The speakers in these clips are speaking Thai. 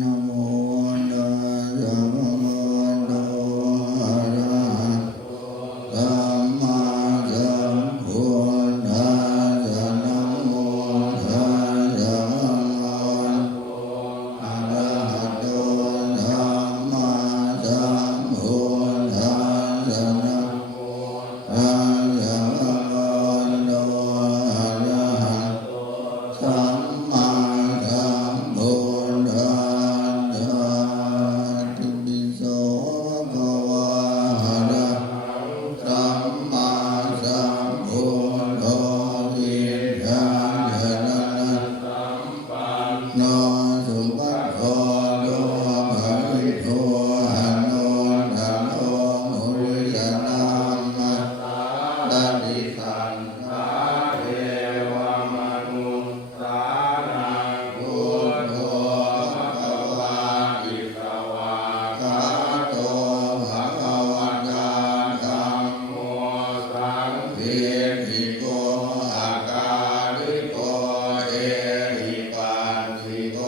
นะโมตัสสะภะคะวะโตอะระหะโตสัมมาสัมพุทธัสสะนะโมตัสสะภะคะวะโตอะระหะโตสัมมาสัมพุทธัสสะนะโมตัสสะภะคะวะโตอะระหะโตสัมมาสัมพุทธัสสะอิติปิโสภะคะวะอะระหังสัมมาสัมพุทโธวิชชาญาณัสสัมปันโนสุภัทโทโยภวิโตอโนทันโตมุริสนามัสสาตติสันทาเทวมนุสสานังพุทโธภะคะวาอิสวากขาโตภะคะวะตาธัมโมสังฆิติโกอากาลิโกเอหิปัสสิโก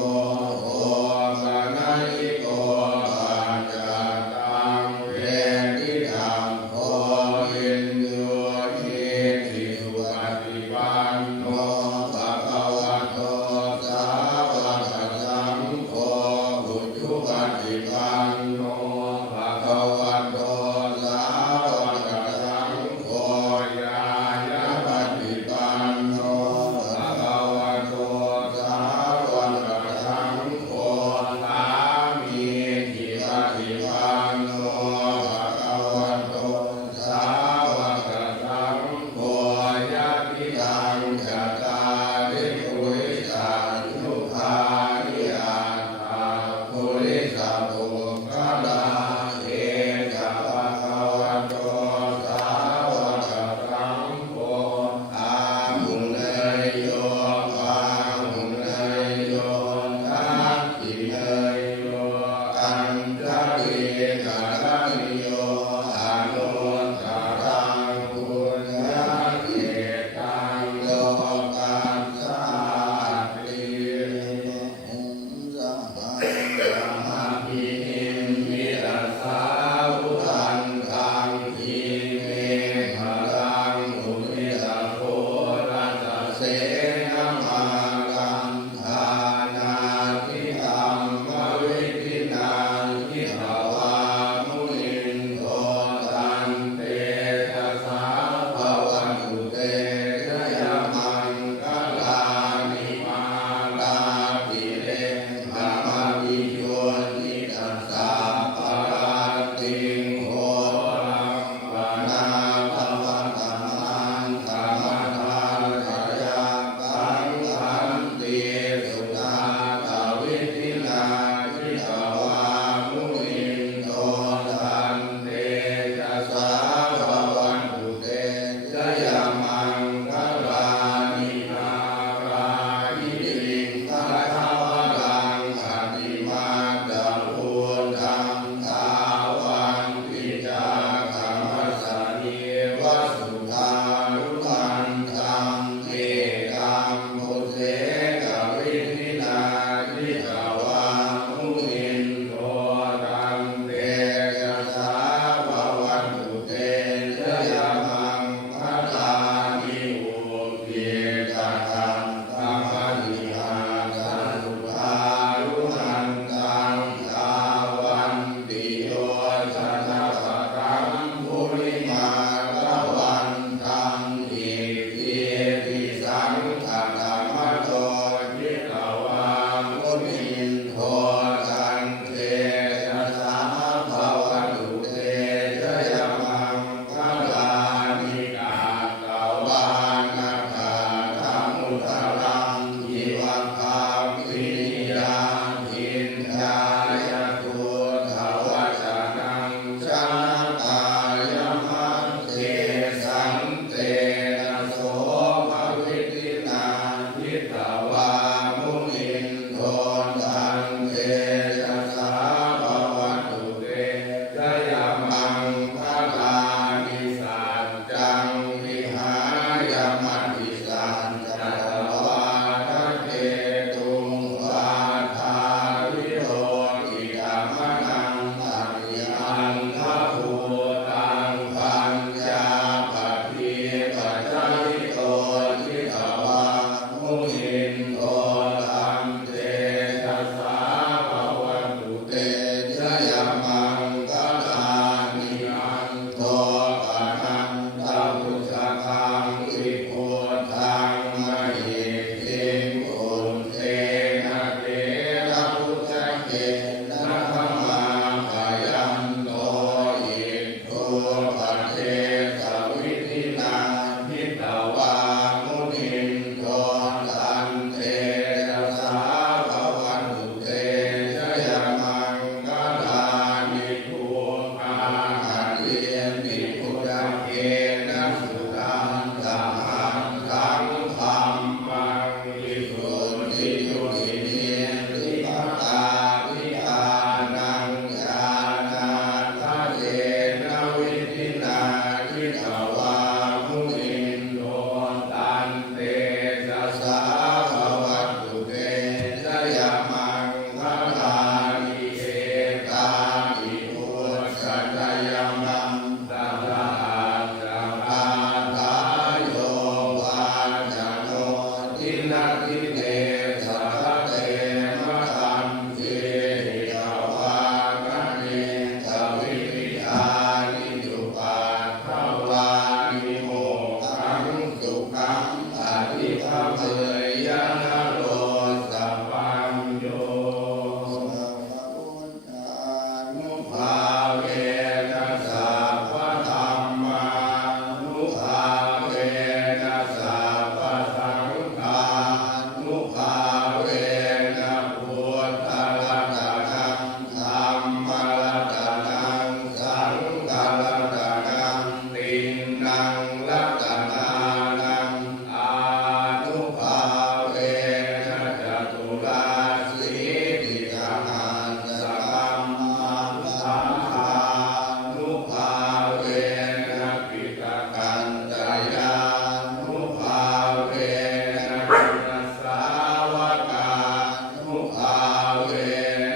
เว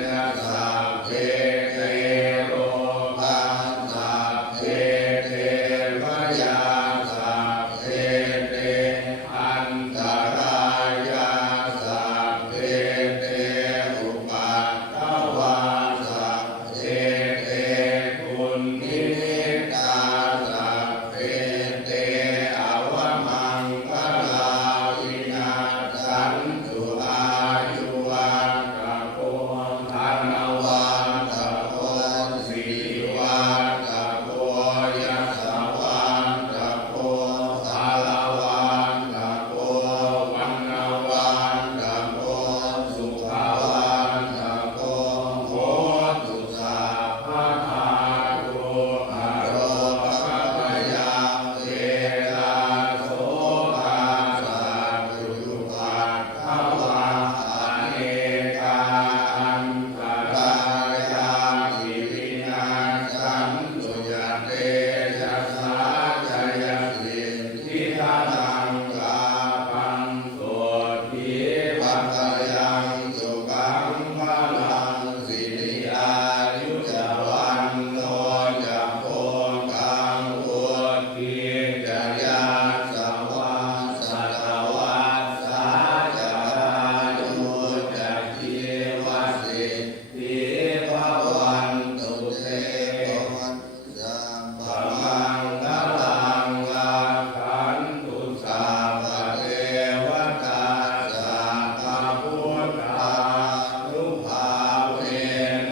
นัสสัพเพเทโรภัสสัพเพเทวยาสัพเพเตอันตรายาสัพเพเตอุปัฏฐวาสัพเพเตปุณณิมิตตาสัพเพเตอวมังคลาวินาสันตุอายุวันตะโกธนวันตะโกสิริวันตะโกยัสสวันตะโกภาลวันตะโกวันนวันตะโกสุขวันตะโกโหตุสัพพะทาตุอโรคปยังเทระโสภาสัพพุยุปัฏฐวาอเนกาอันตรายากิรินาสันตุยเตจัสสาจยสิทธิทานังกาปังโสทิปัตตยังสุขังพลังสิริอายุจวันโนจะโพกังอุตติจยาสวัสสัตวัสสาจายุจะชีวสิทธิภวันตุเตสัมภมังคลังอาคันตุสัพพะเทวตาสัพพะพุทธานุภาเว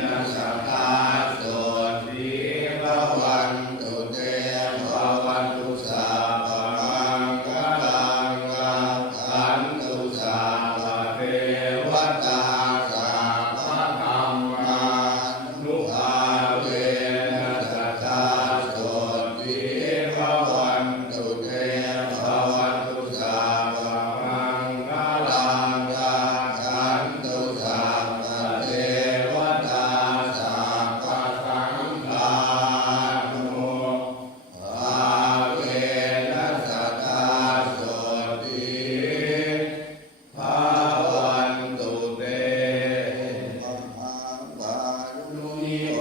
นัสสตาโสติภวันตุเตภวันตุสัพพะมังคลังอาคันตุสัพพะเทวตาสัพพะธัมมานุภาเวนัสสตาโสติภวันตุเตภวันตุสัพพะมังคลังอาคันตุสัพพะเทวตาสัพพะสังฆานุภาเวนัสสตาโสติภวันตุเตบาลุนิโอ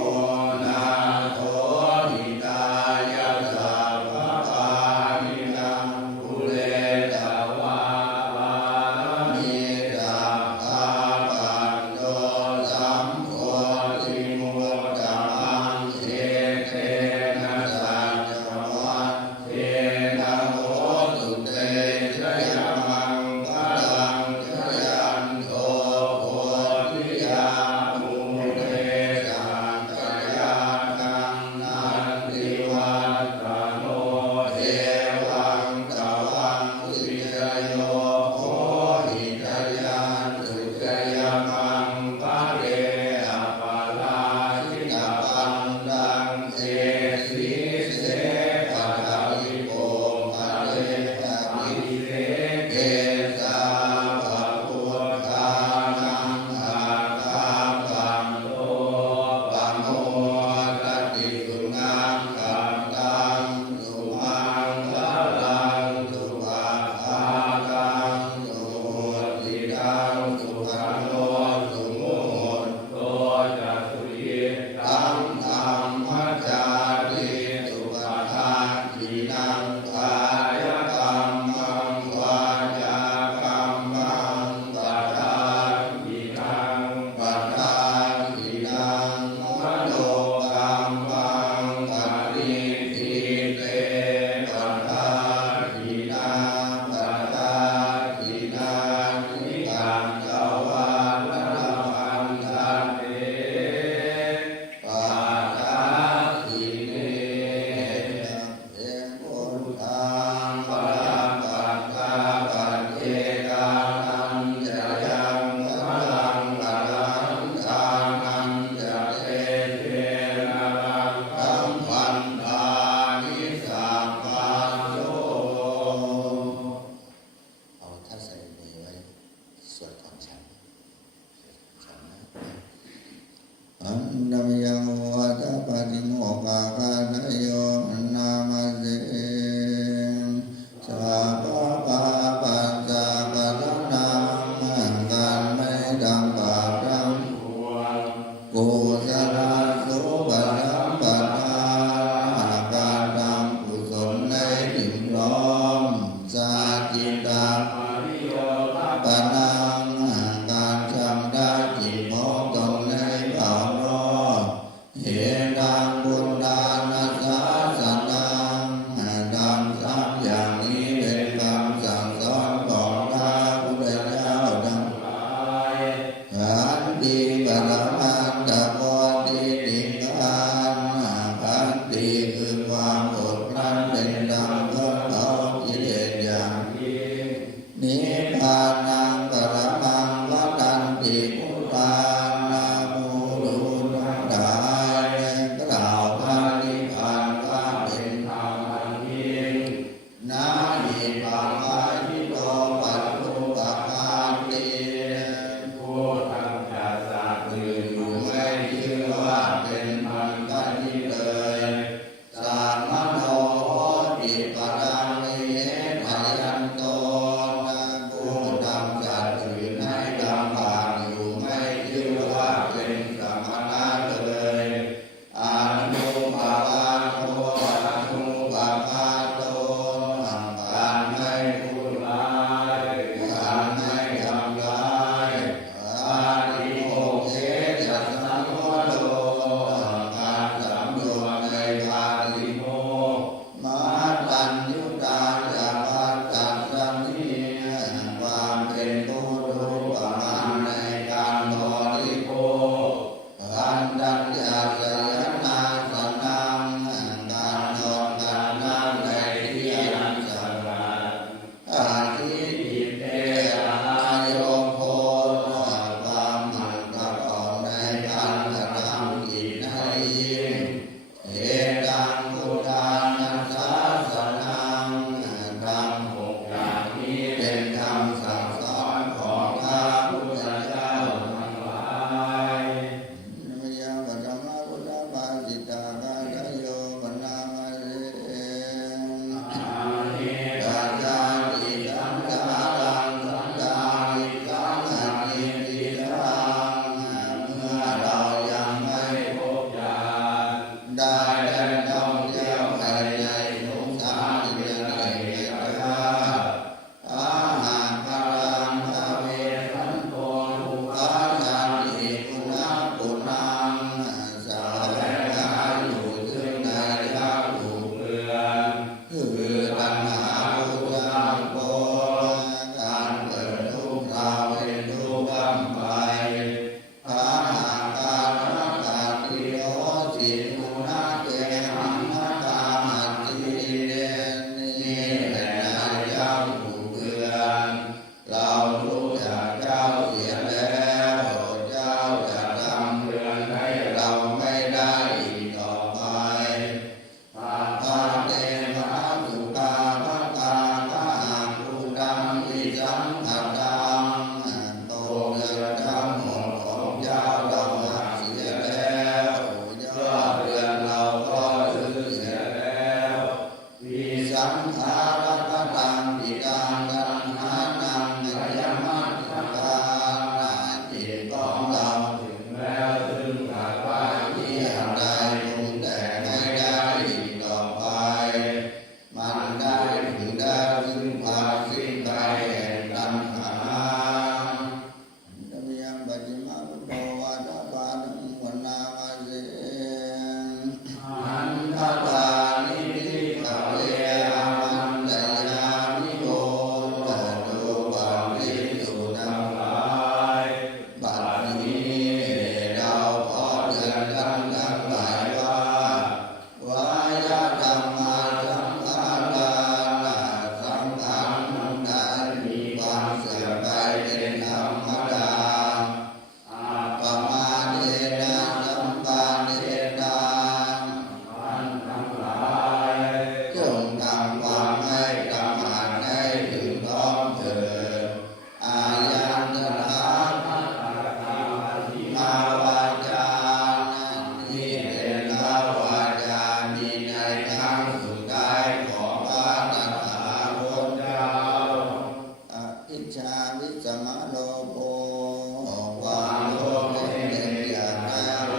นาโถหิตายะสัพพะปานินังภูเรตวาปามิสัพพะปันโตสัมโพธิมุตตะมังเทเทนะสัจจวัตเทนะโหตุเตชยมังคลังชยันโทโพธิยามุเรสันตยานังนันทิวัตโนเอวังตวังสิจโยโหหิตยันสุจยมังปะเรอปาลาชิตาปันดังเอสีเสปัตวิโกปะเรตมิเรเกสาภะพุทธานังอาคาปังโตปังโมตัตติสุนังกัมตังสุมังคลังสุภาภากังสุโหติตังสุขันโนสุโมโตจัสสุยิตังธัมมัจจาริสุปทานทีนังกายกรรมังวาจากรรมังปัฏฐานทีนังปัฏฐานทีนังมโนกรรมังปริทิเตปัฏฐานทีนังปัฏฐานทีนังนิกังกวาลพันธันเตปัฏฐานทีเนเอปุตตังปะรังปัฏฐาปัจเจกานังจะยังพลังอรังทานังจะเทเทนะรังคัมพันธานิสัมปันโนเอาท่านใส่มือไว้สวดก่อนฉันนะ อันนามยังวัฏปฏิโมกขากาณโยนามาเสสัพพะปะปัสสะกะระนังมังกันไม่ดังปารัง โ กุศลสุปสัมปทานการทำกุศลในถึงพร้อมสาจิตาปนังการชำระจิตของตนในภาวนอกเหตังบุญญาณสาสนังทำสามอย่างนี้เป็นคำสั่งสอนของพระพุทธเจ้าทั้งหลายขันติปรมัตถโพธิติการขันติคือความอดกลั้นเป็นธรรมเพื่อเอากิเลสอย่างยิ่งนิพพานังปรมังวทันติพุทธานาภูรุทั้งหลายกล่าวพระนิพพานว่าเป็นธรรมอันยิ่งนาหิปามะหิโตปัจจุปกาติผู้ทำจัสสะอื่นอยู่ไม่เชื่อว่าเป็นพันธนิเลยสามโนโหติปรังนิเหทยันโตนะผู้ทำจัสอื่นให้ลำบากอยู่ไม่เชื่อว่าเป็นสมณะเลยอนุภาวะโตอนุภาวะโตการไม่พูดร้ายการไม่ทำร้ายอาทิโมเขจัสสังโฆโลการสำรวมในปาติโมกข์มาตัญญุตาจะปัตตัสสนิความเป็นผู้รู้ประมาณในการบริโภคอันตัญญาสยนาสนังการนอนการนั่งในที่อันสงัดอาทิจิตเตระนายโคความหมั่นประกอบในการกระทำจิตให้ยิ่งเอตังพุทธานัสสะสนังธรรมหกอย่างนี้เป็นคำสั่งสอนของพระพุทธเจ้าทั้งหลายนมยังปัจมาพุทธภาสิตากาลโยปนามาเรอานิกัจจาติสังฆารังสังฆาริสังฆานิติรังเมื่อเรายังไม่พบญาณได้ท่องเที่ยวภายในสงสารเดือนเอกราชอาหารพลังพระเวทันโตอุปาทานติปุณะปุณังสาแวงหาอยู่ซึ่งในทัพถูกเรือนคือตัณหาผู้สร้างโภการเกิดทุกข์เราเป็นทุกข์กำไปพระหาการรักษาติโอสิมุนาเตหังนาตาหัตติเดนี่แหละนายเจ้าถูกเรือนเรารู้จักเจ้าเสียแล้วเจ้าจะทำเรือนให้เราไม่ได้อีกต่อไปปาปาเตมะสุกาภกาภาภูตังอิสังขตังโตเรือนทั้งหมดของเจ้าเราหักเสียแล้วยอดเรือนเราก็ลื้อเสียแล้ววิสังขารตังติตังตังหานังกายมัตถกาจิตของเราถึงแล้วซึ่งขาดว่าที่อย่างใดปรุงแต่งไม่ได้อีกต่อไปมันได้ถึงได้ซึ่งความสิ้นไปแห่งตัณหาธรรมยังปัจจิมาพุทโธวาทปานังวนามาเสอันทปานิธิขเวอามันตยามิโกดูความภิกษุทั้งหลายบัดนี้เราขอเตือนท่านทั้งหลายว่าวายธรรมาสังขาราสังขารนั้นมีความเสื่อมไปเป็นธรรมดาอาปมาเดนะสัมปาเดนะท่านทั้งหลายจงทำความไม่ประมาทให้ถึงพร้อมเถิดอายันตนาทัตตาธิภาวาจาที่เป็นภาวาจามีในครั้งสุดท้ายของพระตถาคตเจ้าอภิชาวิสมะโลโภความโลภเป็นอย่างนั้น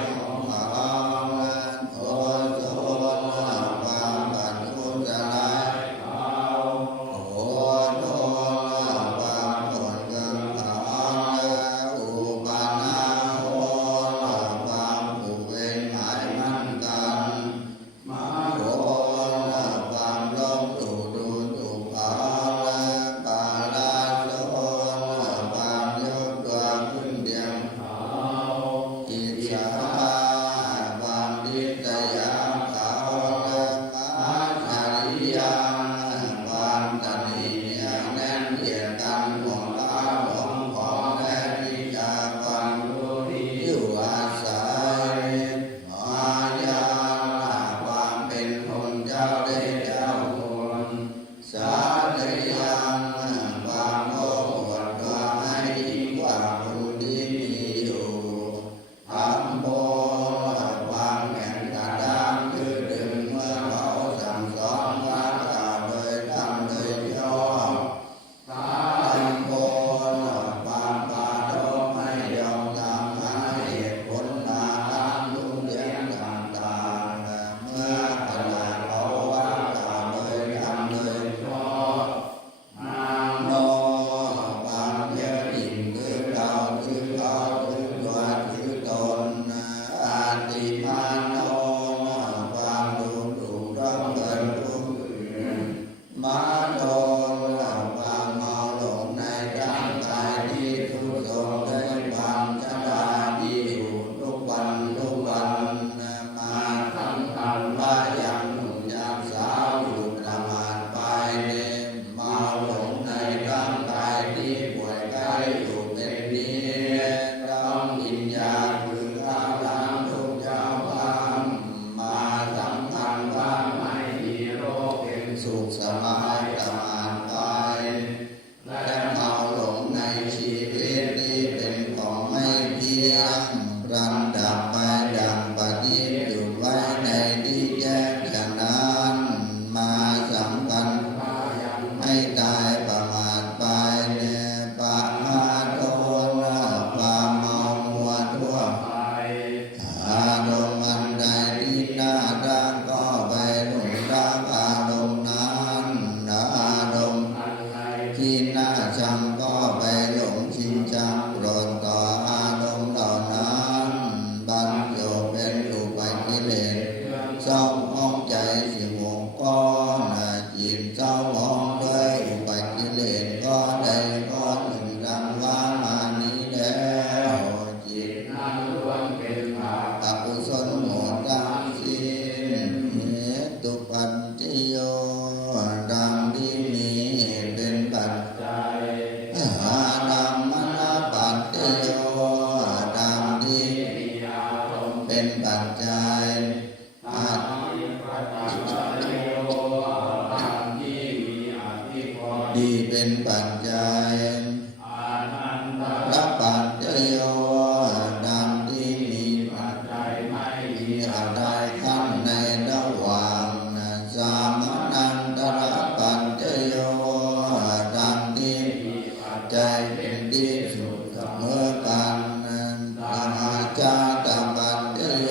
ยังรันดับไปดังปฏิจุไว้ในที่แจ้งฉะนั้นมาสำคัญให้ตายประมาทไปเนปะหาโทนะความเมามัวทั่วไปอารมณ์อันใดที่น่ารักก็ไปหลงรักอารมณ์นั้นอารมณ์ที่น่าชังก็ไปหลงชิงชังโกรธต่ออารมณ์เหล่านั้นบรรโยเป็นอุปกิเลสเศร้าหมองใจสิวงก้อนจิตเศร้าหมองด้วยอุปกิเลสก็ได้ก็หนึ่งดังว่ามานี้แล้วจิตนั้นล้วนเป็นบาปอกุศลหมดทั้งสิ้นเหตุปัจจโยดังที่มีเป็นปัจจัยอาดัมมณปัจจโยดังที่มีอารมณ์เป็นปัจจัยอาดีเป็นปัจจัยอานันตระปัจจโยดังที่มีปัจจัยไม่มีอะไรขั้นในระหว่างสามัญตระปัจจโยดังที่มีปัจจัยเป็นที่สุดเสมอกันธรรมชาติปัจจโย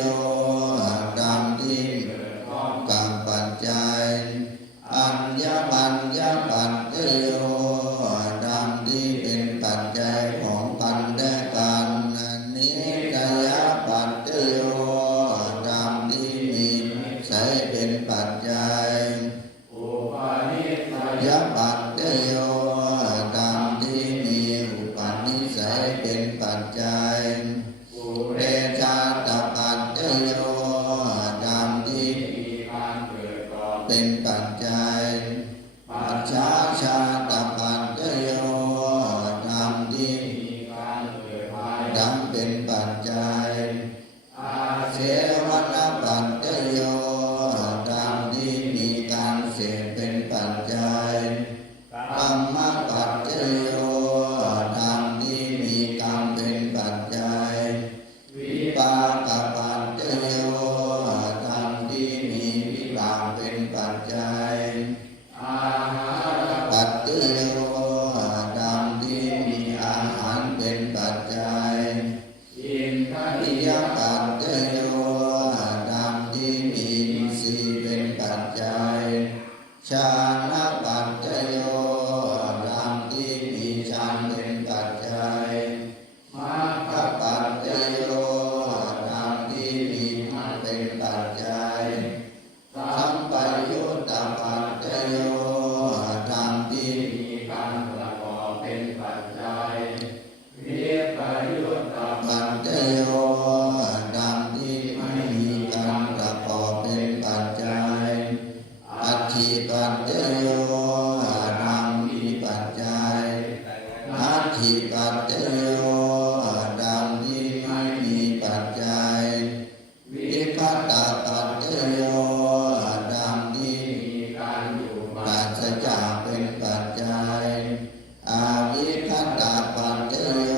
ดังที่เกิดพร้อมกับปัจจัยอัญญมัญญปัจจโยดังที่เป็นปัจจัยของกันและกันนิจยปัจจโยดังที่มีใช้เป็นปัจจัยอุปนิสัยปัจจโยดังที่มีอุปนิสัยเป็นปัจจัยปุเรชาตปัจจโยดังที่มีการเกิดก่อนเป็นปัจจัยปัจฉาชาตปัจจโยดังที่มีการเกิดภายดังเป็นปัจจัยอาเสวนปัจจโยดังที่มีการเสพเป็นปัจจัยกรรมปัจจโยดังที่มีกรรมเป็นปัจจัยวิปากปัจจโยดังที่มีวิบากเป็นปัจจัยอาหารปัจจโยดังที่มีอาหารเป็นปัจจัยอินทรียปัจจโยดังที่มีอินทรีย์เป็นปัจจัยฌานปัจจโยดังที่มีฌานเป็นปัจจัยมรรคปัจจโยดังที่มีมรรคเป็นปัจจัยสัมปยุตตปัจจโยดังที่มีการประกอบเป็นปัจจัยวิปยุตตปัจจโยดังที่ไม่มีการประกอบเป็นปัจจัยอัตถิปัจจโยดังมีปัจจัยนัตถิปัจจโยดังที่ไม่มีปัจจัยวิภัตตปัจจโยดังที่มีการอยู่ปราศจากเป็นปัจจัยอาวิภัตตปัจจโย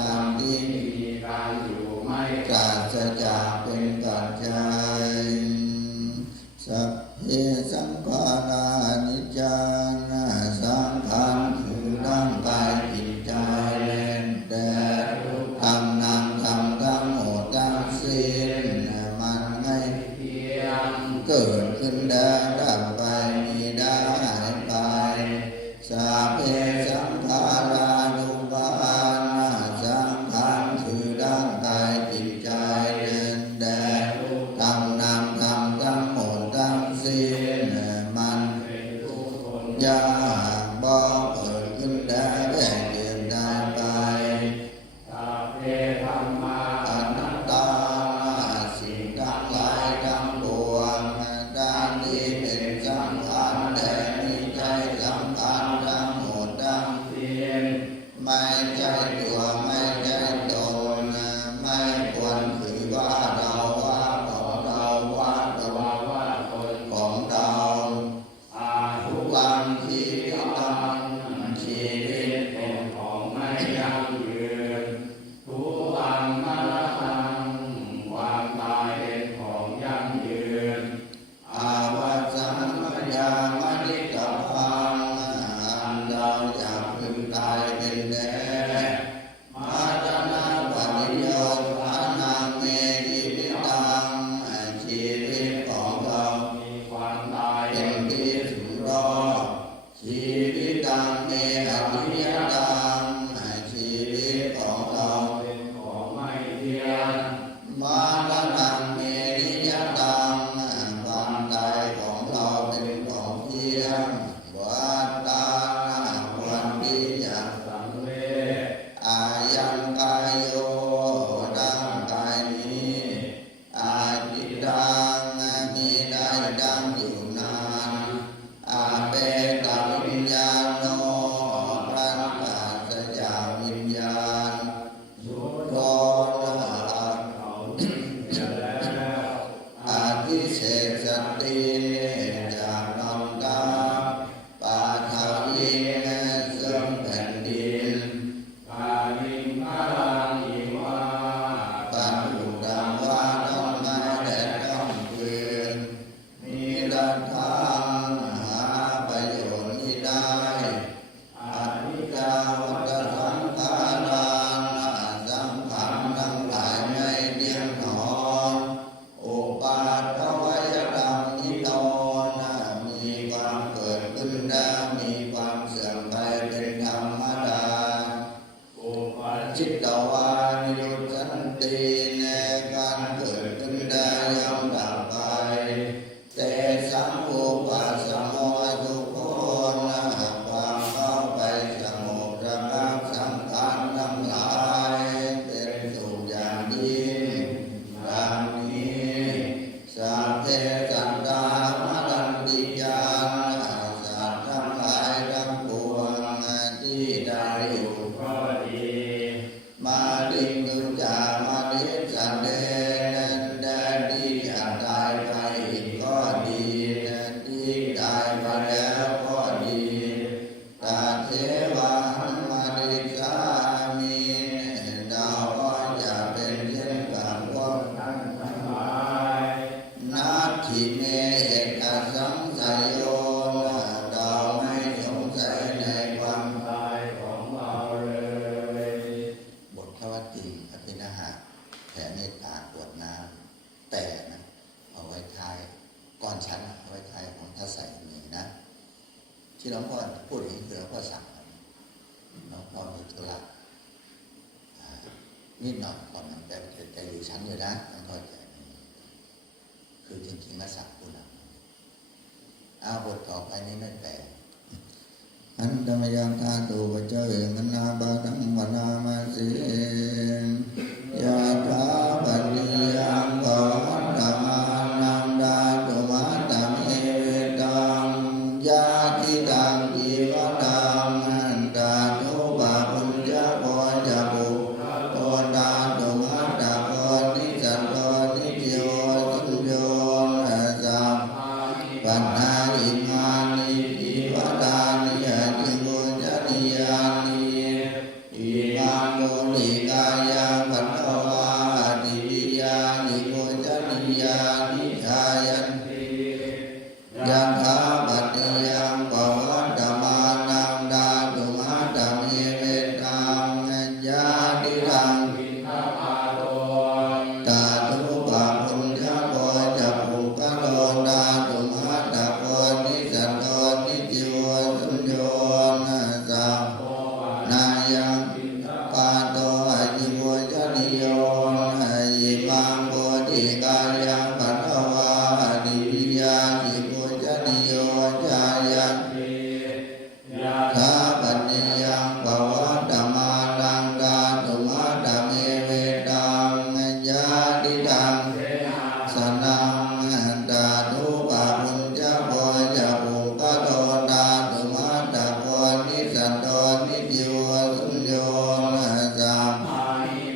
ดังที่มีการอยู่ไม่ปราศจากเป็นปัจจัยสัพเพสังขารานิจจานะสังขารคือร่างกายจิตใจเล่นแต่ทำนามทำทั้งหมดทั้งสิ้นมันไม่เที่ยงเกิดขึ้นได้ดับไปมีได้หายไปสัพเพสังขารานุปานะสังขารคือร่างกายจิตใจเล่นแต่ทำนามทำทั้งหมดทั้ง ในการเกิดขึ้นได้ย่อมดับไปแต่สัมโภปะสมโภทุกโคนะความเข้าไปสงบระงับสังขารทั้งหลายเป็นสุขอย่างยิ่งดังนี้สัพเพสัตตามรันติยานสัตว์ทั้งหลายทั้งปวงที่ได้อยู่ก็ดีมาดิ้นดูจามาดิ้นสันเดนได้ที่จะตายไปอีกก็ดีที่ตายไปแล้วก็ดีตาเทวามาดิสามีดาวก็จะเป็นเช่นกับพวกท่านทั้งหลายนาทิเมเอกสังสยโยดาวไม่สงสัยในความตายของเราเลยบทขวัตติอภินาหะแผ่เมตตากรวดน้ำแต่นะเอาไว้ท้ายก่อนชั้นเอาไว้ท้ายของท่าใส่มีนะที่หลวงพ่อพูดอย่างนี้คือหลวงพ่อสั่งหลวงพ่อมีธุระนิดหน่อยก่อนมันจะอยู่ชั้นอยู่นะหลวงพ่อจะคือจริงๆมาสั่งผู้นำบทต่อไปนี้ไม่แปลอันธรรมยังธาตุปัจเจเวมนาบาทังวนามาสิยะถาปัญญังภวันตมานังดาตุมาตัมเอเวตังยาทิตังจีวตังดาตุบาปุญญาโพจะบุโตดาตุมาตะโพนิสัตโตนิโยสุโยสัมปัญหาอิมานิจีวตานิยติโกจนิยานิอิมังโมลิกายังปัตตวาติวิยานิโกจนิยานิชายันติยันทาปัตติยังปวัตตมานังดาตุมาตัมเอเวตังญาติรังตาตุปะปุญญาโพจะปุกะโลดาตุมาตะโพนิสัตโตนิจิวสุญโยสัมนายังปาโตอจิโวจนิโยอิมังโพธิกายังปัตตวาดิวิยาจิโวจนิโยจายันติทาปัญญังภวัตตมานังดาตุมาตัมเอเวตังญาติตังสนังดาตุปะปุญญาโพจะปุกะโตดาตุมาตะโพนิสัตโตนิจิวสุญโยสัม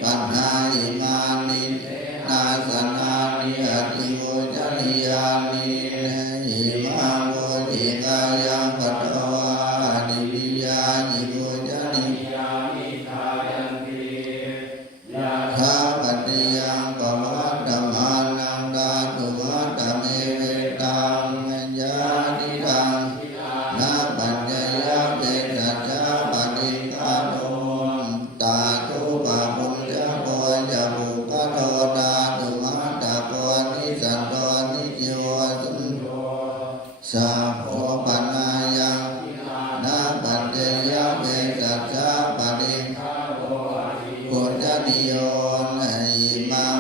ปัญหาอิมานินาสนานิอติโวจนิยานิอิมังโพธิกายังปัตตวาดิวิยานิโวจนิยานิทายันติยะถาปัตติยังปวัตตมานังดาตุมาตัมเอเวตังญาติตังนาปัญญายะเวสัจจาปฏิฆาโนตาตุปะปุญญาโพจะปุกะโตดาตุมาตะโพนิสัตโตนิจิวสุญโยสัพโพปัญญายังนาปัญญายะเวสัจจาปฏิฆาโนโพธินิโยอิมัง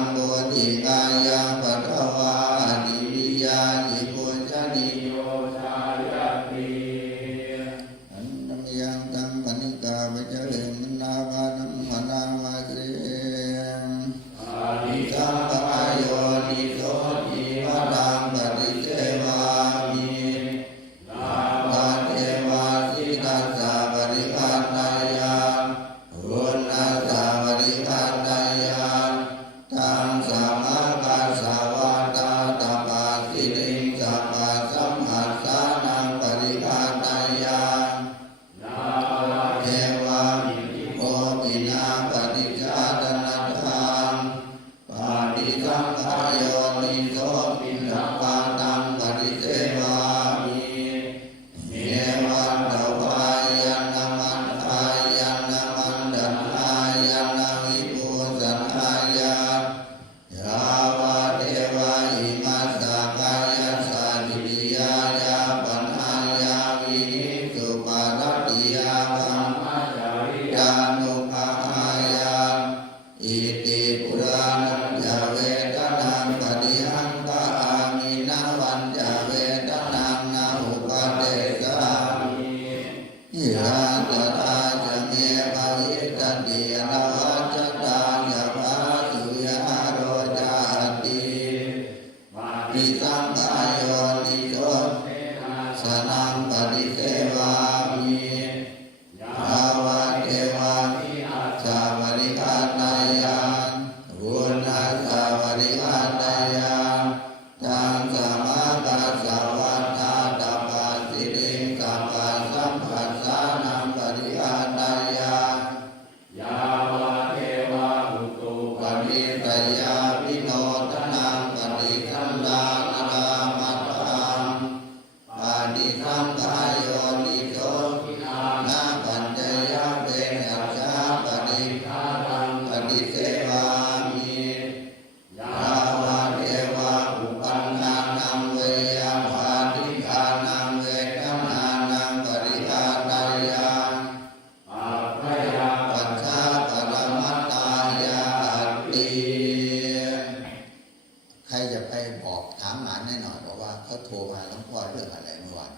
ยาวิโนทนังปฏิสันดานรามัตถังปฏิสังขายโยนิโสนาปัญจยาเวนัสสะปฏิปฏิเสวามิยาวะเทวะอุปันนานังเวยาภาติกานังเวทนานังปริหาตายาปัจฉาปรมัตตายาติใครจะไปบอกถามหมานให้หน่อยบอกว่าเขาโทรมาหลวงพ่อเรื่องอะไรเมื่อวาน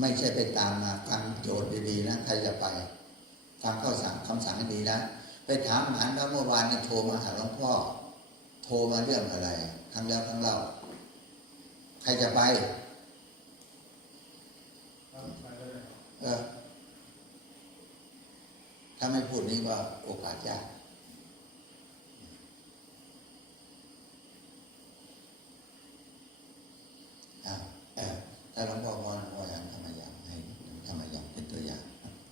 ไม่ใช่ไปตามมาฟังโจทย์ดีๆนะใครจะไปฟังข้อสั่งคำสั่งให้ดีนะไปถามหมานว่าเมื่อวานเนี่ยโทรมาหาหลวงพ่อโทรมาเรื่องอะไรทั้งแล้วทั้งเล่าใครจะไปถ้าไม่พูดนี้ก็โอกาสยากถ้าหลวงพ่อมองหลวงพ่อยังทำไมยังให้ทำไมยังเป็นตัวอย่าง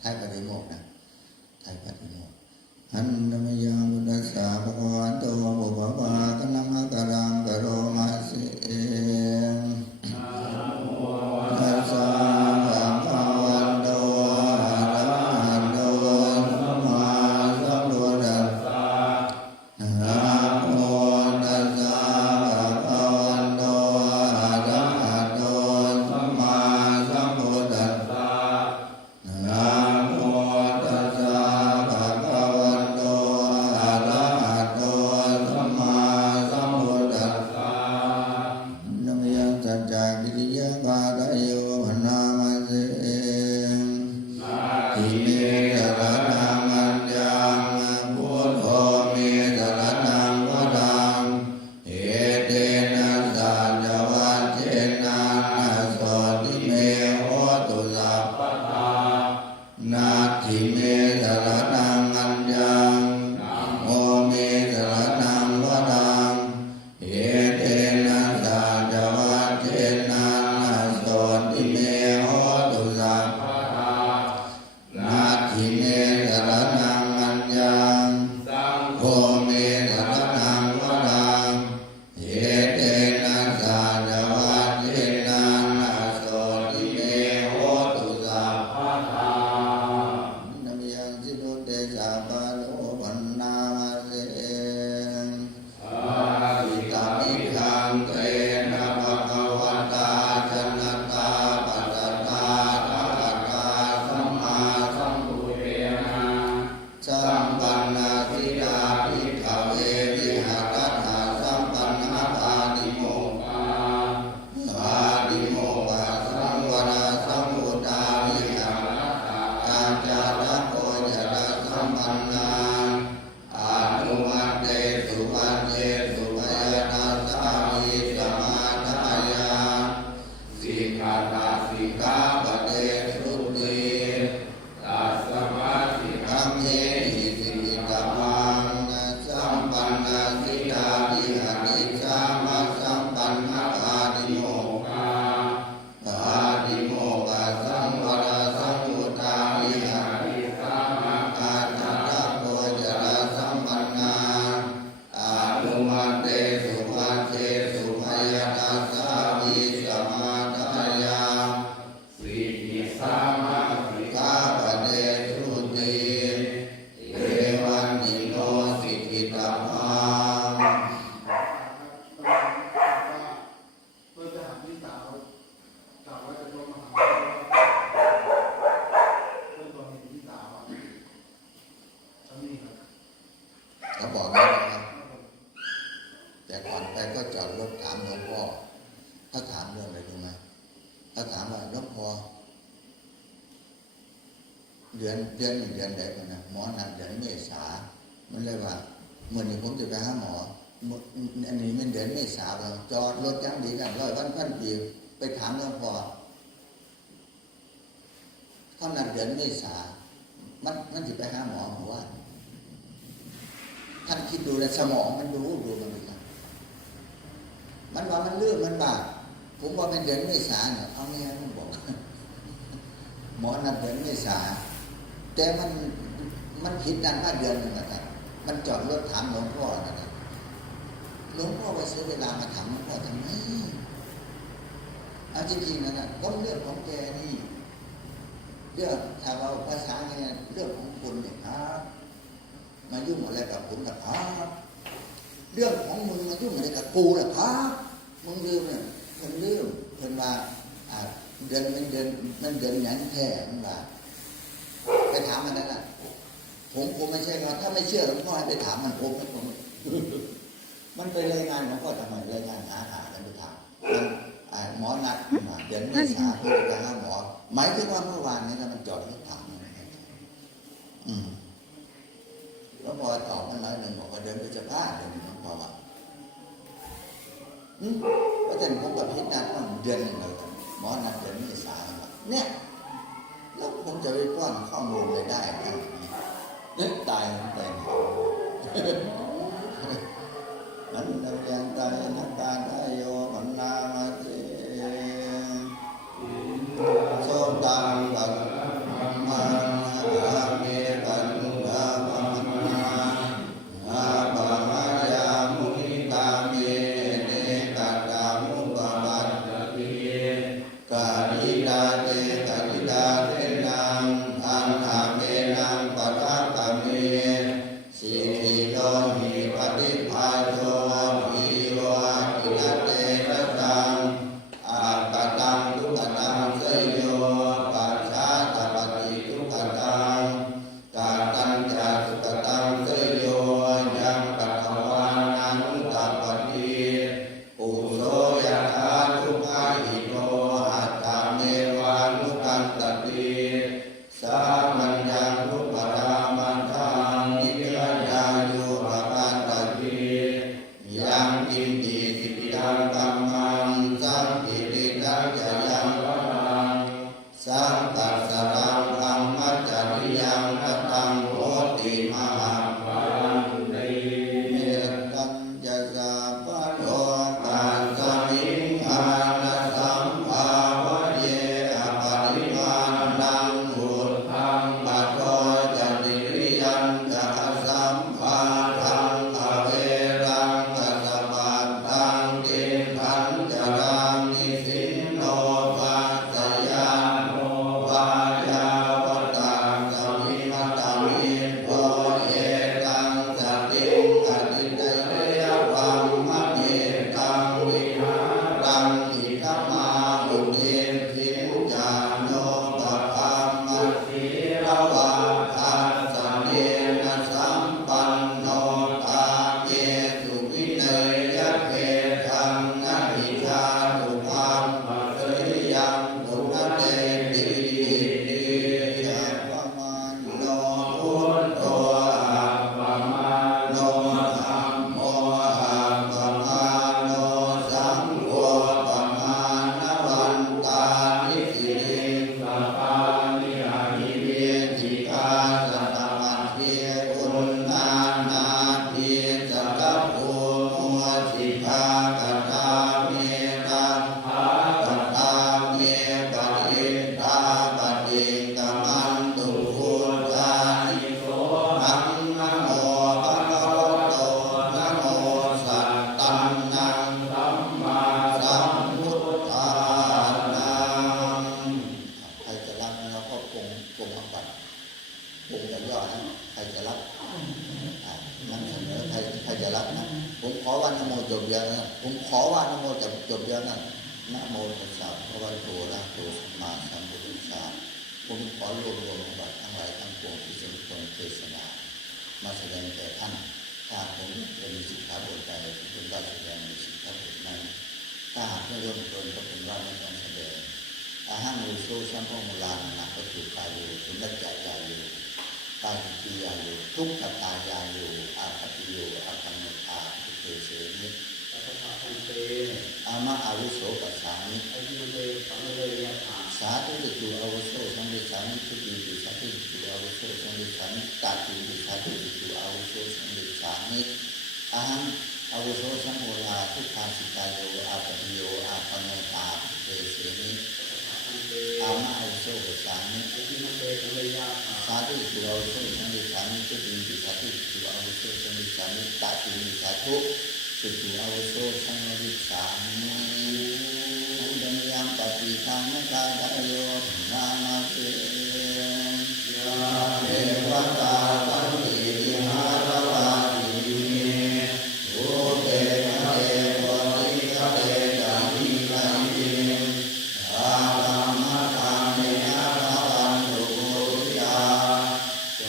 ไทยปฏิโมกข์นะไทยปฏิโมกข์อันธรรมยังบุญสาภะคะวันโตบุพพากนัมกรังกโรมาสิตัสสะภะคะวันโตอะระหะโตสัมมาสัมพุทธัสสะนะโมตัสสะภะคะวันโตอะระหะโตสัมมาสัมพุทธัสสะนะโมตัสสะภะคะวันโตอะระหะโตสัมมาสัมพุทธัสสะนะมยังสัจจะกิริยาภาระโยนามาเสอิเมสรณังอัญญังพุทโธเมสรณังวรังเอเตนะสัจวัจเจนะนะโสติเมโหตุสัพพทานาทิเมสรณังอัญญังโมเมสรณังวรังเอเตนะสัจวัจเจนะนะโสติเมโหตุสัพพทานาทิเมสรณังอัญญังโมเมสรณังวรังเอเตนะสัจวัจเจนะนะโสติเมโหตุสัพพทานะมิยังสิโนเตสะปะโลปันนามาเสอิตามิคังเตนะภะคะวะตาชนะตาปัสสะตาภะคะตาสัมมาสัมพุทเทนะสัมปันนาสิดาภิกขเววิหารถาสัมปันนาปาติโมกขาปาติโมกขสังวรสัมพุทธาวิหารถาอาจาระโกยระสัมปันนาอานุวัตเตสุวัตเตสุภยนาสามิสมาทายาสิกขาตาสิกขาปะเตสุติตัสสะมะสิกขังเยหิสิกิตมังสัมปันนาสิดาดิหานิสามาสัมปันนาปาติโมกขาปาติโมกขสังวรสัมพุทธาวิหาริสามาอาจาระโกจระสัมปันนาอานุวัตเตสุวัตเตสุภยนาสามิสมาทายาสิกิสามาสิกขาปะเตสุติเอวันนิโนสิกิตามัง เพื่อจะหาพี่สาวกล่าวว่าจะลงมาหาเพื่อนตัวเห็นพี่สาวทำนี่ครับ เขาบอกแล้วนะครับแต่ก่อนไปก็จอดรถถามหลวงพ่อถ้าถามเรื่องอะไรรู้ไหมถ้าถามว่าหลวงพ่อเดือนหนึ่งเดือนใดกันนะหมอนัดเดือนเมษามันเลยว่าเมื่อนี้ผมจะไปหาหมออันนี้มันเดือนเมษาเราจอดรถจังดีกัน100 วันพันปีไปถามหลวงพ่อเขานัดเดือนเมษามันจะไปหาหมอหัวท่านคิดดูแล้วสมองมันดูมันเลยครับมันว่ามันเลื่อนมันบาดผมว่าเป็นเดือนเมษาเนี่ยเอาเนี่ยมันบอกหมอนัดเดือนเมษาแต่มันผิดนันว่าเดือนหนึ่งนะครับ มันจอดรถถามหลวงพ่อนะหลวงพ่อว่าเสียเวลามาถามหลวงพ่อทำไมเอาจริงๆนะก็เรื่องของแกนี่เรื่องถ้าเราภาษาเนี่ยเรื่องของคุณเนี่ยครับมายุ่งอะไรกับผมล่ะครับเรื่องของมึงมายุ่งอะไรกับกูล่ะครับมึงลืมเนี่ยเพิ่นลืมเพิ่นว่าเดือนมันเดือนหยังแท้มันว่าไปถามมันนั่นน่ะผมไม่ใช่ว่าถ้าไม่เชื่อหลวงพ่อให้ไปถามมันผมมันไปรายงานหลวงพ่อทำไมรายงานหากันไปถามมันหมอนัดมาเดือนเมษาเพื่อจะหาหมอหมายถึงว่าเมื่อวานนี้นะมันจอดรถถามมันแล้วพอตอบมันน้อยหนึ่งบอกว่าเดินไปจะพลาดเดินหลวงพ่อว่าเพราะฉะนั้นผมกับพิจารณาเดือนหนึ่งเลยหมอนัดเดือนเมษาเนี่ยแล้วผมจะไปป้อนข้อมูลเลยได้ไหมเนี่ยตายมันไปนั้นเรายังตายนักการได้โยมันนามาเตโสตังปัตมังอาเมปันดาปัมนาอาปะมายามุนิตาเมเนกัตตามุปปัตติกาลิดาเตกาลิดาเตนังอันหาเมนังปัทะกะเมสิริโลหิปฏิภาโชวิโรกินเตระตังอาตตังทุกตังเสยโยปัจฉาตปฏิทุกตังกาตัญจาทุกตังเสยโยยังปัตวานันตปฏิปุโสยะถาทุกขาหิโนอัตตาเมวานุกันตติสามัญญังทุปปามันทังนิพพานญาโยภคันตติยังกินติสิยังกัมมังสังกิริตังจะยังวรังสังกัสสรังธรรมจริยังกตังโหติมหาปังติเมตตัญจะสาปโยตัสสมิงอานัสสัมภาวะเยอปริมาณังอุทธังปัจโตจติริยังจะสัมภาทังอเวรังกัสสะปัตตังติทันจรังนิสินโนปัสสยาโนวายาวตังสมิมัตตามิโพเอตังสติงอติเตยะวัมมะเนตังวิหารังอิทัมมาอุเททินจาโนปะปัมมัสสิระวะทัสสะเนนะสัมปันโนตาเกสุวินัยยะเพทังนะหิชาตุปัมมะเตยังปุณเตติติยัปปมาโนพุทโธอัปปมาโนธัมโมอัปปมาโนสังโฆปมาณวันตานิสิริสปานิอาหิเวทิกาสัตตมัทเทอุณนานาทีสัตตภูมุสิกากตาเมตัสภากตาเมปฏิตาปฏิกมันตุพุทธานิโสอังนะโมภะคะวะโตนะโมสัตตังนังสัมมาสัมพุทธานังใครจะรับแล้วก็ปงอบัติปงย่อๆนะใครจะรับนำเสนอใครจะรับนะผมขอว่านะโมจบเดียวนะผมขอว่านะโมจบเดียวนะนะโมตัสสะภะคะวะโตอะระหะโตสัมมาสัมพุทธัสสะผมขอรวบบัติทั้งหลายทั้งปวงที่สมควรเทศนามาแสดงแก่ท่านถ้าผมจะมีสิกขาบทใดที่คุณได้แสดงในสิกขาบทนั้นถ้าหากไม่ร่วมตนก็เป็นว่าไม่ต้องแสดงอาหังอุโสสัมภมุลานะก็ถูกกายอยู่สุนัจจายาอยู่ตาจิติยาอยู่ทุกขตายาอยู่อาปฏิโยอาปันโนทาทุเตเสนิอามาอาวุโสปัสสามิสาธุติจุอาวุโสสังเวชามิทุติติสาธุติจุอาวุโสสังเวชามิตาติติสาธุติจุอาวุโสสังเวชามิอาหังอาวุโสสัมโมลาทุกขาสิกายโยอาปฏิโยอาปันโนทาทุเตเสนิอามาอาวุโสปัสสามิสาธุติ ตุอาวุโสสังฆสามิสุติติสาธุสุอาวุโสสังฆสามิตาตุติสาธุสุตุอาวุโสสังฆสามิอันเดมยังปฏิทานกาลโยนานาเตยาเทวตาปันติหารวาติโอเตนะเตปริคเตจามิคันติอารัมมะธรรมเนนะภันตุปุริยาโส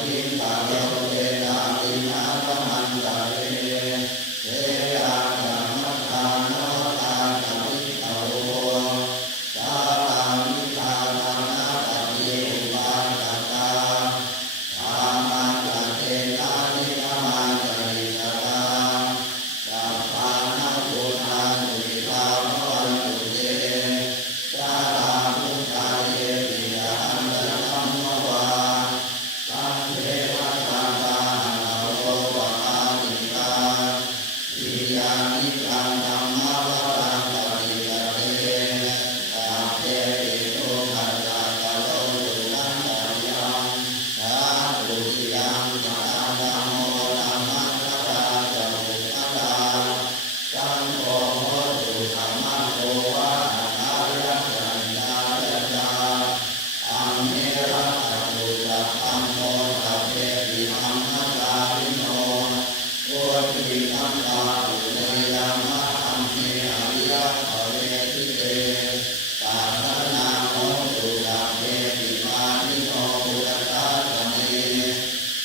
ทิตาโยเตนะตินะพมันตะเรเทยาธรรมทานโนทานตมิตาโวสารามิทานานาปฏิอุปาทตาอามันตะเตนะนิพพานจริตตาสัพพานาภูตานุวิภาวันตุเตสารามุขายเยปิยันตสัมมวาสัพเพวะตาตานาโลภะอาติกาอิยานิกังธัมมะวรังปฏิกะเตสัพเพปิโตขัสสะกะโลตุนันตะยังสาธุติยังสาธัมโมธัมมังสสะจะมุขะตาสังโฆโหตุธัมมังโอวาทายะสัญญายะจาอัมเมระตะตุสัพพัมโมสัพเพปิธัมมะสาริโนโอติธัมมาอุเนยมะธัมเมอริยภเวทิเตปัฏฐานาโหตุสัพเพปิมานิโนพุทธัสสะเม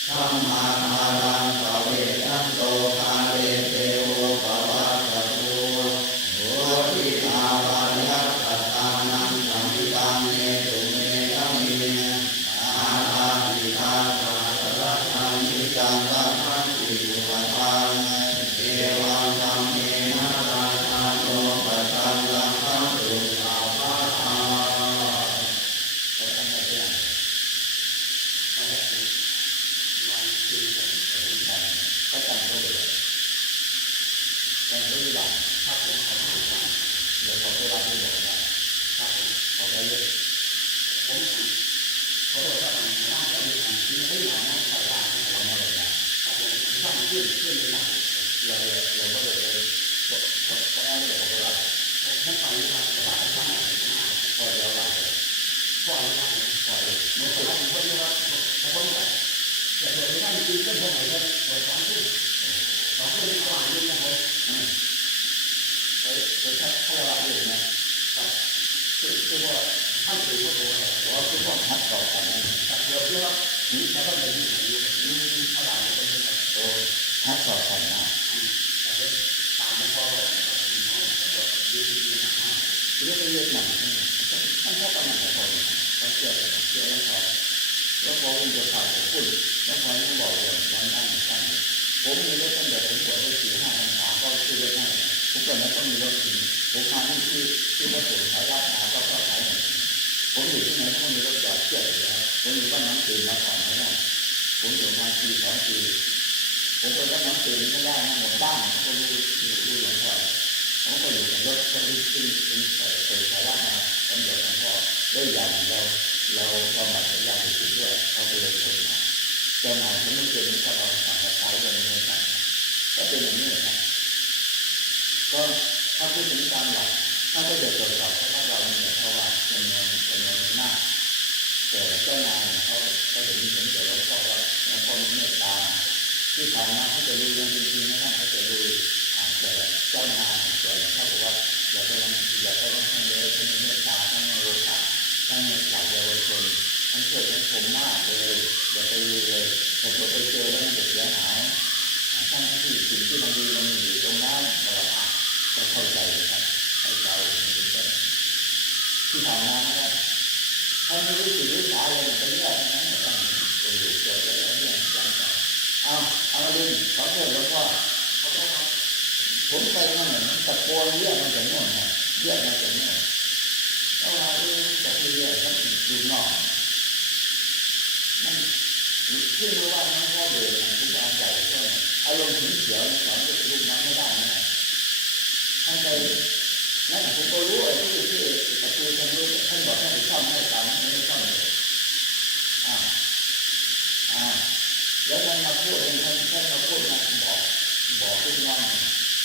ธัมมานารังภเวทันโตภาเวเทโวภวัตตุโหติภาวายัสสะตานังสัมภิตังเนตุเมธะเมอาทาติทาสะสะระนังนิจังวะทันติอุปทานเอวังธัมเมนะราชาโนปัสสังลังคัมตุสาภาทาขอตั้งใจเพื่อนก็ตั้งก็เลยแต่งก็ดีละครับผมขอให้ท่านเดี๋ยวขอเวลาที่บอกนะครับผมขอได้เยอะผมขอโทษครับผมร่างกายมันที่ไม่ได้นะใช่ได้เราไม่ได้นะครับผมร่างขึ้นเลยนะเราไม่ได้ก็ไม่ได้บอกว่าผมไปนะครับแต่ว่าท่านปล่อยเราละปล่อยนะปล่อยมันก็ได้คนนี้ว่าผมก็แต่เดี๋ยวท่านกินก็เท่าไหร่ก็ปล่อย2 ขึ้นในระหว่างนี้นะครับถ้าเราเห็นนะครับคือว่าท่านถือว่าตัวว่าคือว่าทัดต่อกันนะครับเดี๋ยวเพื่อนี่ถ้าต้องเป็นที่อยู่เท่าไหร่ก็เป็นโอ้ทัดต่อกันนะแต่ตามไม่พอเลยนะครับแต่ยืดนะครับเรื่องเยอะหน่อยท่านชอบประมาณไหนเขาเชื่อแล้วพอแล้วพอผมจะผ่านผมพูดแล้วพอผมบอกอย่างวันนั้นสั่งผมมีรถตั้งแต่ผมเปิดได้4-5 พันก็ซื้อรถให้ผมเปิดแล้วก็มีรถถึงผมมาที่วัดสุสายราชาก็ขายผมอยู่ที่ไหนก็มีรถจอดเทียบอยู่แล้วผมอยู่บ้านน้ำตื่นมาก่อนนะผมอยู่มาปี2 ปีผมไปบ้านน้ำตื่นไม่ได้นะหมดบ้านก็รู้หลวงพ่อผมก็อยู่กับรถก็รีบขึ้นสายราชาผมเดือดหลวงพ่อด้วยอย่างเราบำบัดยาเสพติดด้วยเขาก็เลยส่งมาแต่หมายผมไม่เคยมีการสั่งขายเงินไม่สั่งก็เป็นอย่างนี้นะก็ถ้าพูดถึงตามหลักถ้าจะเกิดตรวจสอบเพราะว่าเราเนี่ยเพราะว่าจำนวนมากแต่เจ้านายเขาเห็นเกี่ยวกับหลวงพ่อว่าหลวงพ่อมีเมตตาที่ผ่านมาเขาจะดูเรื่องจริงๆนะท่านเขาจะดูแต่เจ้านายส่วนเขาบอกว่าอย่าไปลองทั้งเลยทั้งเมตตาทั้งโลภะทั้งหลายเยาวชนทั้งเกิดทั้งผมมากเลยอย่าไปเลยพอไปเจอแล้วมันจะเสียหายทั้งที่สิ่งที่มันดีมันอยู่ตรงนั้นเราก็เข้าใจครับเข้าใจเป็นต้นที่ผ่านมาเนี่ยเขาไม่รู้สึกรู้สาเลยมันเป็นเรื่องนั้นไม่ต้องเกิดแล้วเรื่องจังต่อเอาดิขอโทษหลวงพ่อขอโทษครับผมไปมันเหมือนตะโกนเรียกมันจะโน่นนะเรียกมันจะโน่นเอาอะไรบอกเรียกมันดูนอกมันที่รู้ว่าน้องพ่อเดือดนะทุกอย่างใหญ่ก็อารมณ์ถึงเสียวสอนจะรู้มันไม่ได้นะท่านไปนั่นผมก็รู้ไอ้ที่ประตูท่านรู้ท่านบอกท่านไปซ่อมให้ตามไม่ซ่อมเลย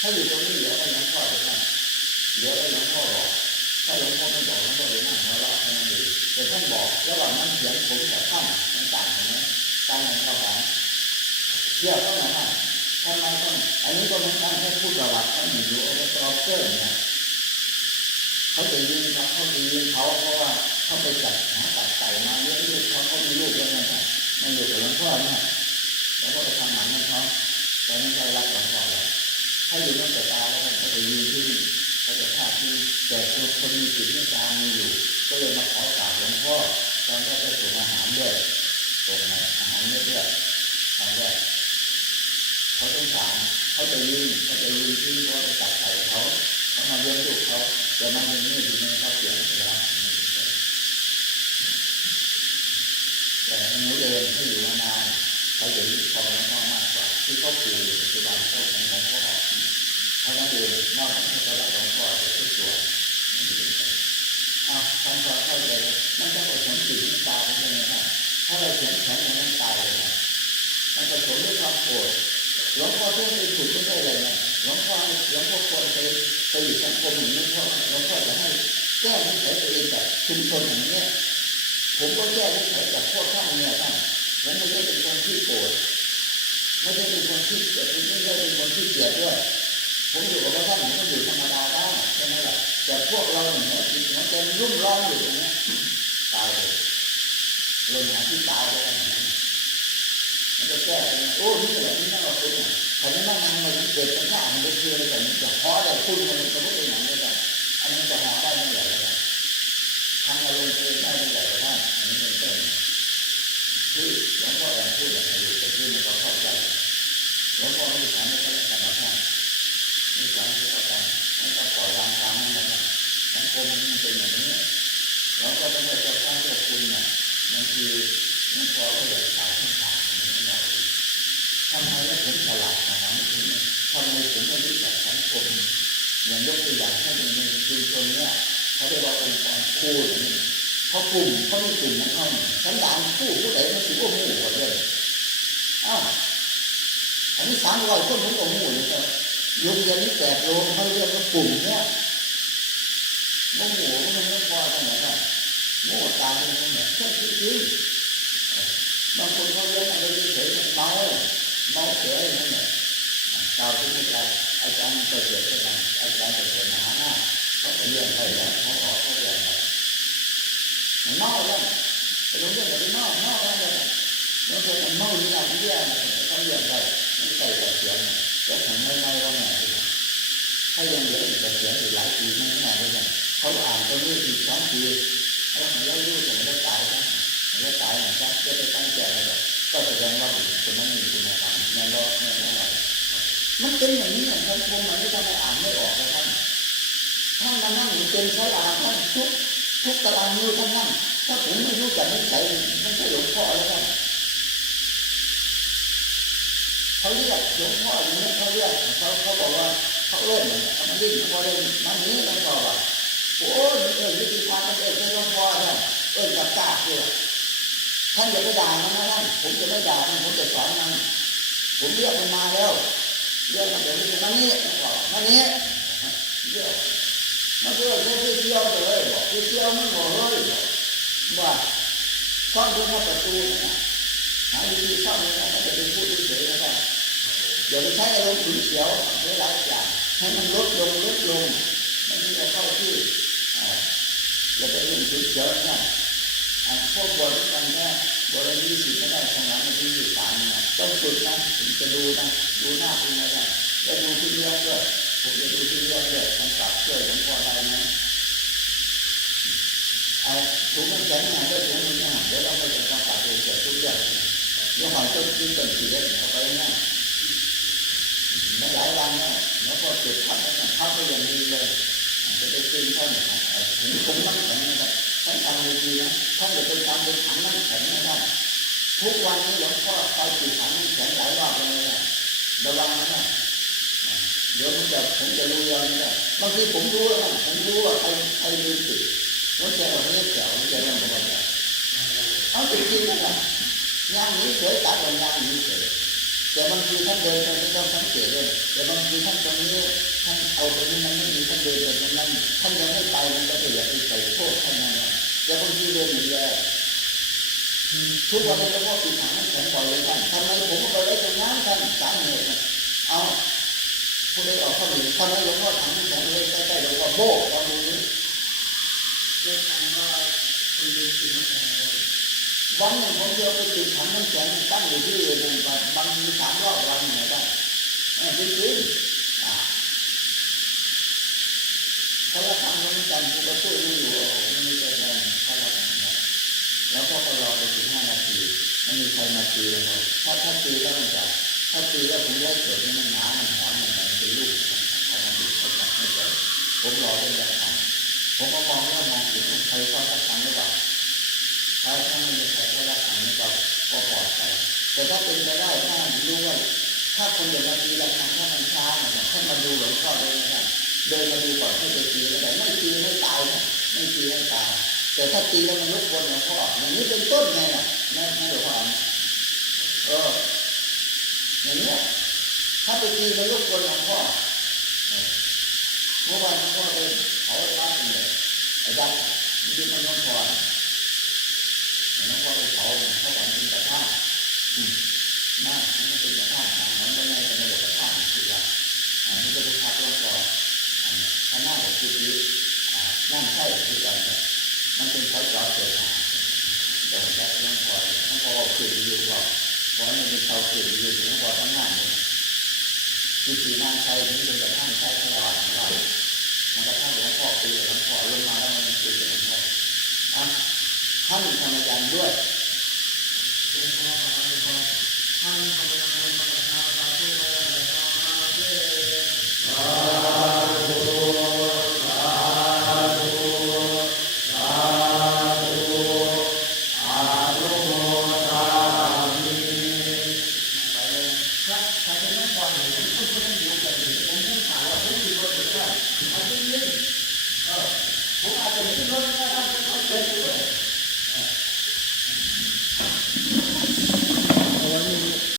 ถ้าอยู่ตรงนี้เหลือไว้หลวงพ่อจะท่านเหลือไว้หลวงพ่อบอกถ้าหลวงพ่อไม่บอกหลวงพ่อจะนั่งหัวเราะให้มันดีแต่ท่านบอกระหว่างนั้นเสียงผมกับท่านมันต่างกันไหมต่างกันครับเชื่อเขาหน่อยนะทำไมต้องอันนี้ก็เหมือนกันให้พูดประวัติท่านอยู่อบต.เกิ้ลเนี่ยเขาจะยิงเขาเพราะว่าเขาไปจัดหาตัดไก่มาเลี้ยงลูกเขามีลูกแล้วนะครับมันอยู่กับหลวงพ่อเนี่ยแล้วก็ไปทำหมันให้เขาแต่ไม่ใช่รักหลวงพ่อเลยถ้าอยู่นั่นแต่ตาแล้วเขาจะยืนที่นี่เขาจะฆ่าที่แต่คนมีจิตที่ตามีอยู่ก็เลยมาขอกราบหลวงพ่อตอนแรกก็ส่งอาหารด้วยส่งอาหารเรื่อยๆตอนแรกเขาต้องการเขาจะยืนที่ว่าจะตัดไก่เขามาเลี้ยงลูกเขาแต่มันยังไม่ถึงเขาเปลี่ยนไปแล้วแต่หนูเดินเขาอยู่มานานเขาจะยึดครองหลวงพ่อมากกว่าที่เขาปลูกปัจจุบันเขาของหลวงพ่อเขาต้องเดินนอกจากที่เขารักหลวงพ่อจะทุกตัวทำความเข้าใจมันต้องผสมจิตตายใช่ไหมครับถ้าเราแข็งอย่างนั้นตายเลยนะมันผสมด้วยความโกรธหลวงพ่อต้องไปฝึกไม่ได้เลยนะหลวงพ่อควรไปอยู่สังคมอย่างนี้เพราะหลวงพ่อจะให้แก้นิสัยตัวเองจากชุมชนอย่างนี้ผมก็แก้นิสัยจากพวกท่านเนี่ยท่านผมไม่ใช่เป็นคนที่โกรธไม่ใช่เป็นคนที่เกลียดไม่ใช่เป็นคนที่เกลียดด้วยผมอยู่กับท่านผมก็อยู่ธรรมดาได้ใช่ไหมล่ะแต่พวกเราเนี่ยจิตหัวใจรุ่มร้อนอยู่อย่างนี้ตายเลยลงหาที่ตายได้ไหมมันจะแก้โอ้นี่แหละนี่น่าเราเป็นถ้าไม่นั่งมันเกิดปัญหามันจะเชื่อเลยแต่มันจะพอได้พูดมันจะพูดเป็นอย่างนี้แต่อันนี้จะหาได้ไม่ใหญ่เลยทำอารมณ์ตัวเองได้ไม่ใหญ่เลยได้อันนี้เป็นต้นคือหลวงพ่อแอบพูดอย่างนี้แต่ที่มันก็เข้าใจหลวงพ่อไม่ได้สอนให้เขาทำแบบนั้นไม่สอนให้เขาทำให้เขาปล่อยวางตามนั้นแบบสังคมมันเป็นอย่างนี้หลวงพ่อต้องให้เจ้าข้าเจ้าคุณน่ะมันคือหลวงพ่อก็อยากขายให้ขายทำไมแล้วผมฉลาดขนาดนี้ทำไมผมไม่รู้จักสังคมอย่างยกตัวอย่างให้ในชุมชนเนี่ยเขาเรียกว่าองค์กรคู่อย่างนี้เขากลุ่มเขามีกลุ่มของเขาสันดานผู้ใดมันถือว่าหมู่หมดเลยอันนี้300 คนผมก็หมู่เลยครับโรงเรียนนี้8 โรงเขาเรียกว่ากลุ่มเนี่ยหมู่มันไม่พอขนาดนั้นหมู่ตายมันเนี่ยแค่จริงบางคนเขาเรียนอะไรเฉยๆเมาเฉยนั่นแหละดาวที่ไม่ไกลอาจารย์เกิดขึ้นอาจารย์เกิดมาหน้าเขาไปเรียนไปแล้วเขาออกเขาเรียนไปเมาแล้วไปโรงเรียนไปเมาแล้วแล้วคนเมาที่ไหนที่เรียนเขาเรียนไปไม่ใส่แต่เสียงแล้วผมไม่ว่าไงถ้ายังเหลืออีกแต่เสียงอีกหลายปีไม่แน่เลยเขาอ่านตรงนี้อีก2 ปีแล้วมันแล้วรู้จะไม่ได้ตายนะแล้วตายนะครับจะไปตั้งใจอะไรก็แสดงว่าคนนั้นมีคุณธรรมแน่นอนมันเป็นอย่างนี้ท่านคงมันไม่ทำให้อ่านไม่ออกเลยท่านมานั่งเป็นใช้อ่านท่านทุกตารางนิ้วท่านนั่งถ้าผมไม่รู้จักนิสัยไม่ใช่หลวงพ่อแล้วท่านเขาเรียกหลวงพ่ออย่างนี้เขาเรียกเขาบอกว่าเขาเล่นเขามาเล่นเขาเล่นมันนี้หลวงพ่อว่าโอ้ยวิธีการมันใช่หลวงพ่อท่านกับกล้าเลยท่านอย่าไปด่ามันนะท่านผมจะไม่ด่ามันผมจะสอนมันผมเรียกมันมาแล้วเรียกมันเดี๋ยวมันนี่มันนี้เรียกมันเรียกเที่ยวเลยบอกเที่ยวมันบอกเลยว่าซ่อนด้วยหน้าประตูนะหาวิธีซ่อนเลยนะถ้าจะเป็นผู้ที่เฉยนะครับอย่าไปใช้อารมณ์ฉุนเฉียวหลายอย่างให้มันลดลงมันจะเข้าที่อย่าไปลงฉุนเฉียวนะพวกบวชกันแค่บวช20ไม่ได้ข้างหลังมันที่3เนี่ยต้องฝึกนะถึงจะดูหน้าคุณนะแล้วดูที่เรื่องด้วยผมจะดูที่เรื่องด้วยทำกลับช่วยหลวงพ่อได้ไหมถุงมันแข็งหน่อยด้วยถุงมันเนี่ยเดี๋ยวเราไปจะทำกลับเองเกิดทุกอย่างแล้วความต้นที่ต้นสีได้เข้าไปง่ายไม่หลายวันเนี่ยแล้วพอจุดพักไปอย่างนี้เลยจะไปขึ้นท่อนถึงคงมันแข็งนะครับท่านทำดีๆนะท่านอย่าไปทำเป็นถังน้ำแข็งนะท่านทุกวันนี้หลวงพ่อไปจุดถังน้ำแข็งหลายรอบเลยนะระวังนะเดี๋ยวผมจะรู้ยังไงบางทีผมรู้แล้วนะผมรู้ว่าใครลืมจุดแล้วแกบอกไม่แจ๋วแกนั่งบอกว่าเอาจริงๆนะย่างนี้เฉยตัดกันย่างนี้เฉยแก แต่บางทีท่านเดินไปไม่ต้องสังเกตเลยแต่บางทีท่านตรงนี้ท่านเอาตรงนี้มันไม่มีท่านเดินไปตรงนั้นท่านยังไม่ไปมันก็จะอย่าไปใส่โทษท่านนั่นแหละแต่บางทีเดินอยู่แล้วทุกวันนี้ก็พ่อติดถังน้ำแข็งบ่อยเลยท่านทำไมผมก็ไปไว้ตรงนั้นท่านสาเหตุเอาผู้ใดออกข้อหนึ่งทำไมหลวงพ่อถังน้ำแข็งเลยใกล้ๆหลวงพ่อโบกเราดูนี้ เรื่องทางว่าคนเดินติดน้ำแข็งเลย วันหนึ่งผมเดียวไปติดถังน้ำแข็งตั้งอยู่ที่อื่นบางที3 รอบวันเนี่ยได้จริงๆเขาละทำน้ำจันทร์ผมก็ช่วยรู้อยู่มันมีแต่แรงเขาละทำนะแล้วก็รอไป15 นาทีไม่มีใครมาตีเลยถ้าตีแล้วมันจะถ้าตีแล้วผมไล่เกิดมันหนามันหอนมันเป็นลูกเขามาดูเขาจับไม่ใจผมรอได้แล้วทำผมก็มองว่ามองถึงใครเข้ารับทำหรือเปล่าถ้าไม่มีใครเข้ารับทำนี่ก็ปลอดภัยแต่ถ้าเป็นไปได้ถ้ารู้ว่าถ้าคนเดินมาตีแล้วทำถ้ามันช้าเนี่ยให้มาดูหลวงพ่อเลยนะครับเดินมาดูก่อนให้ไปตีแล้วแต่ไม่ตีไม่ตายนะไม่ตีไม่ตายแต่ถ้าตีแล้วมันลุกวนหลวงพ่ออย่างนี้เป็นต้นไงน่ะนะหลวงพ่ออย่างเนี้ยถ้าไปตีมันลุกวนหลวงพ่อเมื่อวานหลวงพ่อไปเผาวัดเลยไอ้วัดที่มันน้องพรน้องพรไปเผาเขาบอกเป็นกระทะมากมันเป็นกระทะมันไม่ได้เป็นกระทะคือว่ามันจะเป็นพักแล้วก็ข้างหน้าของจุดนี้นั่นใช่คือการมันเป็นเขาจ่อเกิดแต่ผมได้น้องพรเกิดอยู่ว่าเพราะมันเป็นเขาเกิดอยู่ถึงพอทั้งงานเลยคือสีนางใช้ถึงเป็นกระทั่งใช้ตลอดของเรามันกระทั่งหลวงพ่อตีหลวงพ่อลงมาแล้วมันตีหลวงพ่อท่านธรรมยันด้วย หลวงพ่อท่านทำงานมา